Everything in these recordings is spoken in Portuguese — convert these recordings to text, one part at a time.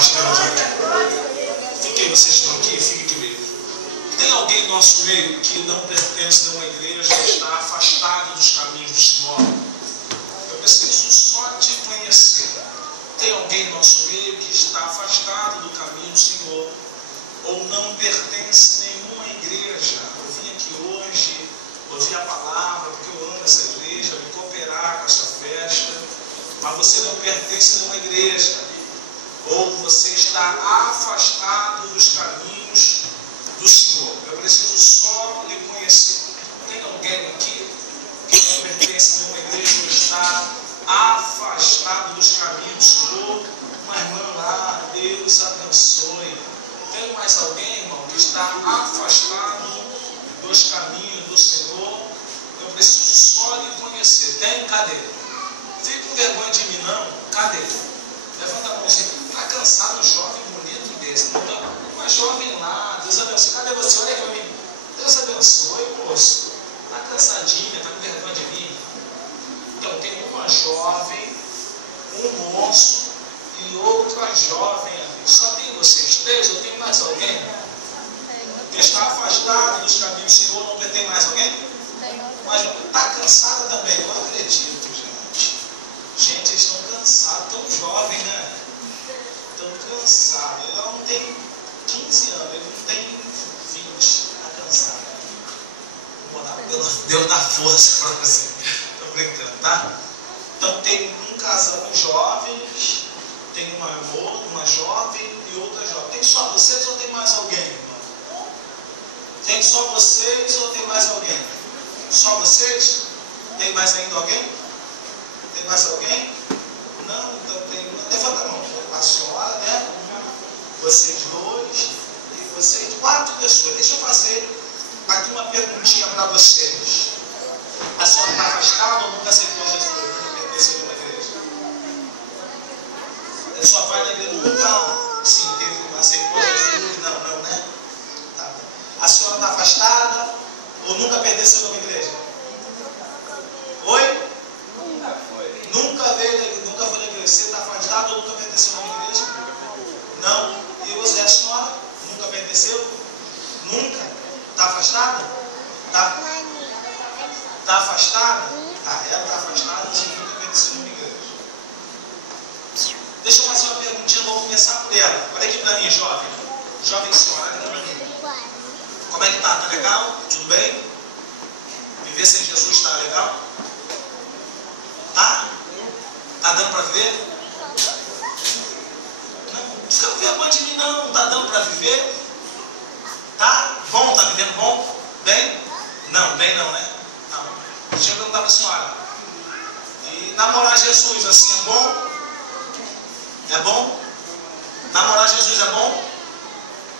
nós temos aqui. Fiquem, vocês estão aqui, fiquem comigo. Tem alguém no nosso meio que não pertence a uma igreja, que está afastado dos caminhos do Senhor? Eu preciso só te conhecer. Tem alguém no nosso meio que está afastado do caminho do Senhor, ou não pertence a nenhuma igreja? Eu vim aqui hoje, ouvi a palavra, porque eu amo essa igreja, me cooperar com essa festa, mas você não pertence a nenhuma igreja, ou você está afastado dos caminhos do Senhor. Eu preciso só lhe conhecer. Tem alguém aqui que não pertence a nenhuma igreja, ou está afastado dos caminhos do Senhor? Uma irmã lá, Deus abençoe. Tem mais alguém, irmão, que está afastado dos caminhos do Senhor? Eu preciso só lhe conhecer. Tem? Cadê? Fique com vergonha de mim, não? Cadê? Levanta a mãozinha. Está cansado, jovem bonito desse. Uma jovem lá, Deus abençoe. Cadê você? Olha aqui para mim. Deus abençoe, moço. Está cansadinha, está com vergonha de mim. Então, tem uma jovem, um moço e outra jovem ali. Só tem vocês três ou tem mais alguém? Que está afastado dos caminhos do Senhor, não tem mais alguém? Mas está cansada também, eu acredito, gente. Gente, eles estão cansados, tão jovem, né? Estão cansados. Ela não tem 15 anos, ele não tem 20. Está cansado. Vou orar pelo Deus dá força para você. Estou brincando, tá? Então tem um casal de jovens, tem uma jovem e outra jovem. Tem só vocês ou tem mais alguém, irmão? Tem só vocês ou tem mais alguém? Só vocês? Tem mais ainda alguém? Tem mais alguém? Não? Então tem. Levanta a mão. A senhora, né? Vocês dois e vocês, 4 pessoas. Deixa eu fazer aqui uma perguntinha para vocês. A senhora está afastada ou nunca aceitou Jesus? Nunca pertenceu a uma igreja? A senhora vai na igreja? Nunca? Sim, aceitou Jesus? Não, né? Tá bem. A senhora está afastada ou nunca pertenceu a uma igreja? Oi? Nunca foi. Nunca foi na igreja. Você está afastado ou nunca pertenceu a uma igreja? Não. E você, a senhora? Nunca pertenceu? Nunca? Está afastada? Está afastada? Tá, ela está afastada, mas nunca pertenceu a uma igreja. Deixa eu fazer uma perguntinha, vou começar por ela. Olha aqui para mim, jovem. Jovem senhora, olha aqui para mim. Como é que tá? Tá legal? Tudo bem? Viver sem Jesus está legal? Tá? Tá dando para viver? Não fica com vergonha de mim não. Não tá dando para viver? Tá? Bom? Tá vivendo bom? Bem? Não, bem não, né? Não. Deixa eu perguntar para a senhora. E namorar Jesus assim é bom? É bom? Namorar Jesus é bom?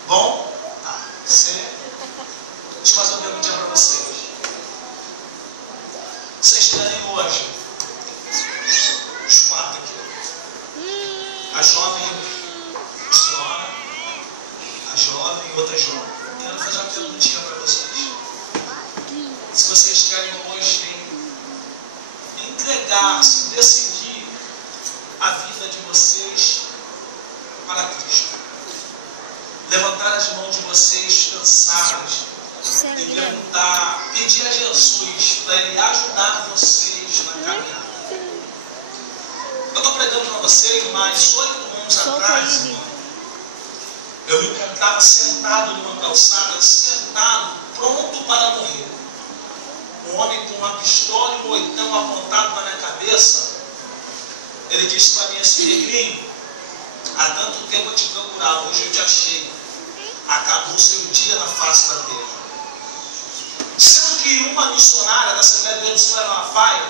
Bom? Tá. Você... Deixa eu fazer uma perguntinha para vocês. Vocês querem hoje os 4 aqui. A jovem senhora, a jovem e outra jovem. Eu quero fazer uma perguntinha para vocês. Se vocês querem hoje entregar-se, decidir a vida de vocês para Cristo. Levantar as mãos de vocês cansadas e perguntar, pedir a Jesus para Ele ajudar vocês na caminhada. Eu estou pregando para vocês, mas 8 anos atrás, irmão, eu me encontrava sentado numa calçada, sentado, pronto para morrer. Um homem com uma pistola e um oitão apontado na minha cabeça. Ele disse para mim assim: Negrinho, há tanto tempo eu te procurava, hoje eu te achei. Acabou o seu dia na face da terra. Sendo que uma missionária da Assembleia de Deus do Sul, Malafaia,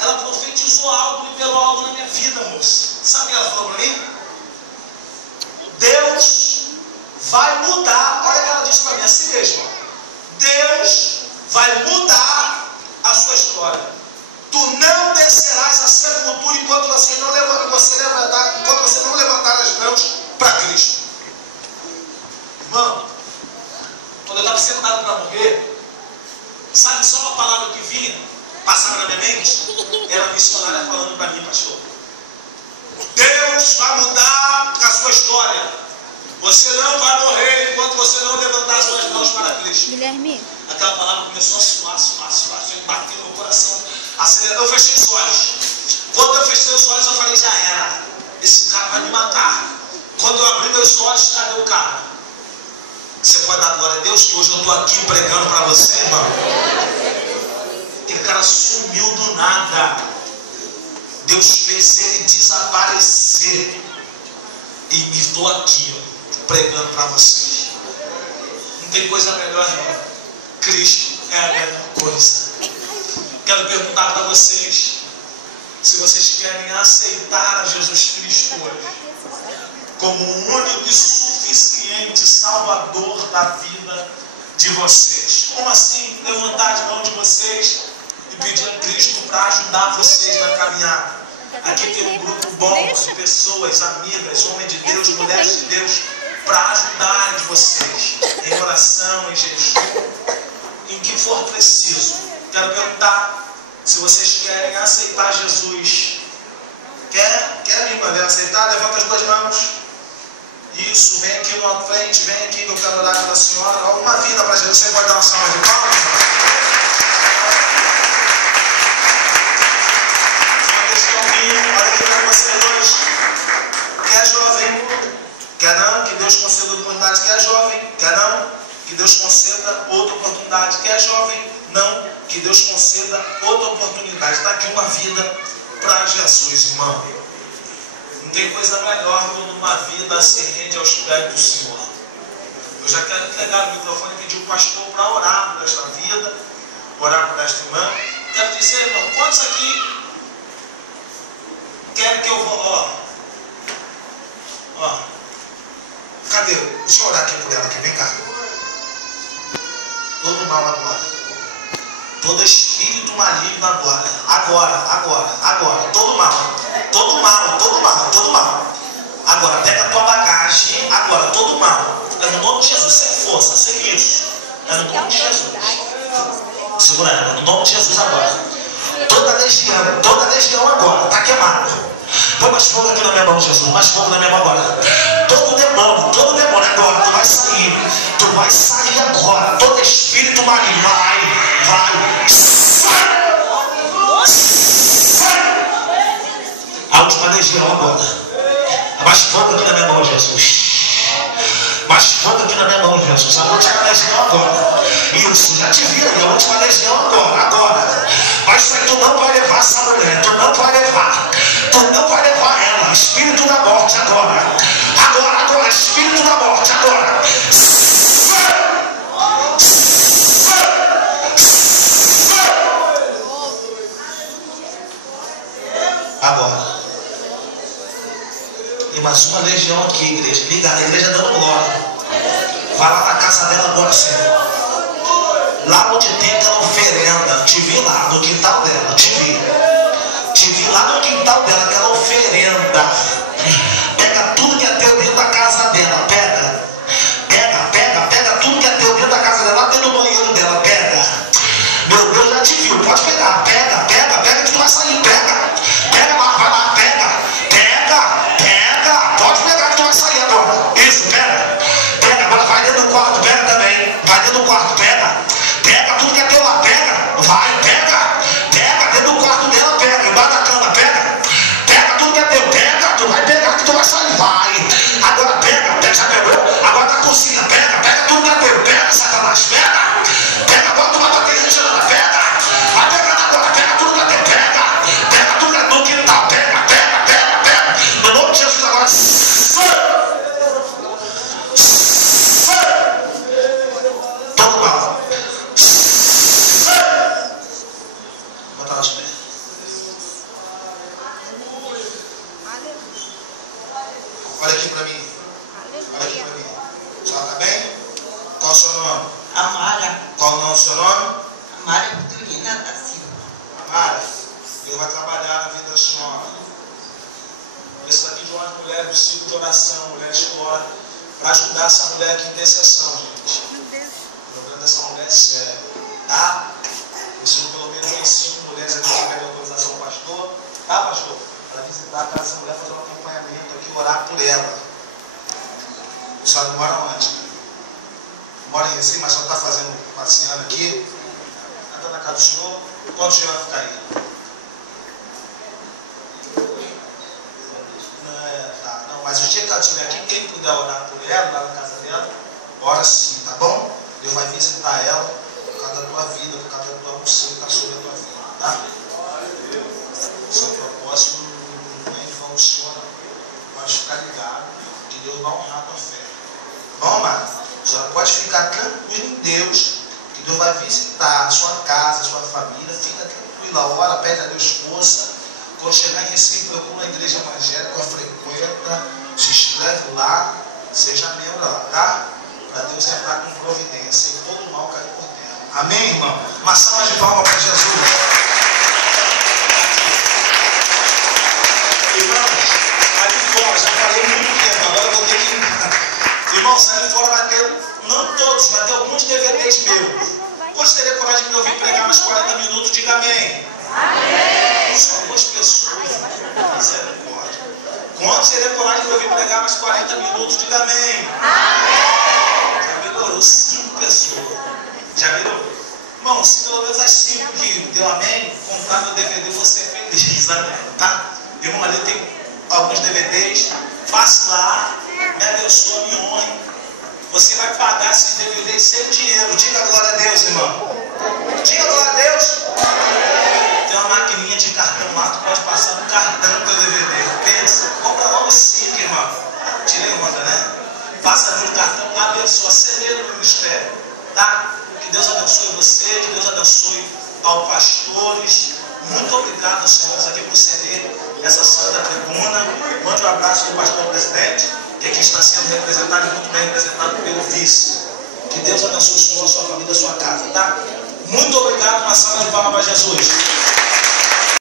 ela profetizou algo, liberou algo na minha vida, moça. Sabe o que ela falou para mim? Deus vai mudar. Olha o que ela disse para mim, assim mesmo. Deus vai mudar a sua história. Tu não descerás a sepultura enquanto você não levantar as mãos para Cristo. Irmão, quando eu estava sentado para morrer, sabe só uma palavra que vinha, passava na minha mente? Era a missionária falando para mim, pastor. Deus vai mudar a sua história. Você não vai morrer enquanto você não levantar as suas mãos para Cristo. Guilherme. Aquela palavra começou a suar, bateu no meu coração, acelerou. Eu fechei os olhos. Quando eu fechei os olhos, eu falei, já era. Esse cara vai me matar. Quando eu abri meus olhos, cadê o cara? Você pode dar glória a Deus que hoje eu estou aqui pregando para você, irmão. Aquele cara sumiu do nada. Deus fez ele desaparecer. E me estou aqui, ó, pregando para vocês. Não tem coisa melhor, irmão. Cristo é a melhor coisa. Quero perguntar para vocês se vocês querem aceitar a Jesus Cristo hoje como o único e suficiente Salvador da vida de vocês. Como assim? Levantar as mãos de vocês e pedir a Cristo para ajudar vocês na caminhada. Aqui tem um grupo bom de pessoas, amigas, homens de Deus, mulheres de Deus, para ajudarem vocês em oração, em jejum, em que for preciso. Quero perguntar se vocês querem aceitar Jesus. Quer, minha irmã, aceitar? Levanta as duas mãos. Isso, vem aqui na frente, vem aqui que eu quero orar pela senhora. Alguma vida para Jesus. Você pode dar uma salva de palmas? Olha aqui para vocês dois. Quer jovem? Quer não? Que Deus conceda oportunidade. Quer jovem? Quer não? Que Deus conceda outra oportunidade. Quer jovem? Não. Que Deus conceda outra oportunidade. Está aqui uma vida para Jesus, irmão. Não tem coisa melhor quando uma vida se rende aos pés do Senhor. Eu já quero pegar o microfone e pedir o pastor para orar por esta vida, orar por esta irmã. Quero dizer, irmão, quantos aqui querem que eu vou, ó. Cadê? Deixa eu orar aqui por ela, aqui, vem cá. Todo mal agora. Todo espírito maligno agora. Agora. Todo mal. Agora, pega a tua bagagem. Agora, todo mal. É no nome de Jesus, sem força, sem isso. É no nome de Jesus. Segura ela, no nome de Jesus agora. Toda legião agora, está queimado. Põe mais fogo aqui na minha mão, Jesus. Mais fogo na minha mão agora. Todo demônio agora, tu vai sair. Tu vai sair agora. Todo espírito maligno, vai. Sai. A última legião agora. Mais fogo aqui na minha mão, Jesus. Mais fogo aqui na minha mão, Jesus. A última legião agora. Isso, já te viram. A última legião agora. Mas isso aí tu não vai levar essa mulher. Tu não vai levar ela. Espírito da morte agora. Agora. Espírito da morte agora. Agora. Tem mais uma legião aqui, igreja. Ligada, a igreja dando glória. Vai lá na casa dela agora, Senhor. Lá onde tem aquela oferenda. Te vi lá no quintal dela. Te vi lá no quintal dela, aquela oferenda. Pega tudo que é teu dentro da casa dela. Pega tudo que é teu dentro da casa dela. Lá dentro do banheiro dela. Pega. Meu Deus, já te viu. Pode pegar. Pega que tu vai sair. Pega, vai lá. Pega. Pode pegar que tu vai sair agora. Isso, pega. Agora vai dentro do quarto. Pega também. Vai dentro do quarto. Pega tudo que é teu lá. Pega. Vai, pega dentro do quarto dela. Pega. Embaixo da cama. Pega tudo que é teu. Pega. Tu vai pegar que tu vai sair. Vai. Agora pega. Já pegou? Agora na cozinha. Pega tudo que é teu. Pega, Satanás. Pega. Agora tu vai bater retirada. Vai pegar agora. Pega tudo que é teu. Pega tudo que é teu quintal. Pega. No nome de Jesus agora. Todo mal. Bota nas pernas. Olha aqui pra mim. Só tá bem? Qual o seu nome? Amara. Qual o nome do seu nome? Amara Vitorina da Silva. Amara, Deus vai trabalhar na vida da senhora. Esse daqui de uma mulher do ciclo de oração, mulheres que oram, para ajudar essa mulher aqui em intercessão, gente. O problema dessa mulher é sério, tá? Preciso pelo menos 5 mulheres aqui que pedem autorização do pastor. Tá, pastor? Para visitar. ajudar para essa mulher fazer um acompanhamento aqui, orar por ela. A senhora não mora onde? Mora em Recife, mas só está fazendo passeando aqui. Está na casa do senhor. Quanto o senhor vai ficar aí? Tá, não, mas o dia que ela estiver aqui, quem puder orar por ela, lá na casa dela, ora sim, tá bom? Deus vai visitar ela por causa da tua vida, por causa da tua unção que está sobre a tua vida, tá? Seu propósito não é em vão, senhor, não. Pode ficar ligado que Deus vai honrar a tua fé. Bom, amado? A senhora pode ficar tranquila em Deus, que Deus vai visitar a sua casa, a sua família. Fica tranquila, ora, pede a Deus força. Quando chegar em Recife, procura a igreja evangélica, frequenta, se inscreve lá, seja membro lá, tá? Para Deus entrar com providência e todo mal cair por terra. Amém, irmão? Uma salva de palmas para Jesus. Irmãos, ali fora, já falei muito tempo, agora eu vou ter que... Irmãos, ali fora vai ter, não todos, vai ter alguns DVDs meus. Quantos teria coragem de me ouvir pregar mais 40 minutos? Diga amém. Amém. Só algumas pessoas. Misericórdia. Quantos teria coragem de me ouvir pregar mais 40 minutos? Diga amém. Amém. Já melhorou 5 pessoas. Já melhorou. Irmão, se pelo menos as 5 que deu amém, comprar meu DVD, você é feliz, tá? Irmão, ali eu tenho alguns DVDs. Passe lá, me abençoe, me honre. Você vai pagar esses DVDs sem dinheiro. Diga glória a Deus, irmão. Diga glória a Deus. Tem uma maquininha de cartão lá, tu pode passar no cartão do DVD. Pensa, compra logo 5, irmão. Tirei onda, né? Passa no cartão, abençoa, CD no ministério, tá? Que Deus abençoe você, que Deus abençoe aos pastores. Muito obrigado, senhores, aqui por ceder essa santa tribuna. Mande um abraço do pastor presidente, que aqui está sendo representado e muito bem representado pelo vice. Que Deus abençoe o senhor, a sua família, a sua casa, tá? Muito obrigado, uma salva de palmas para Jesus.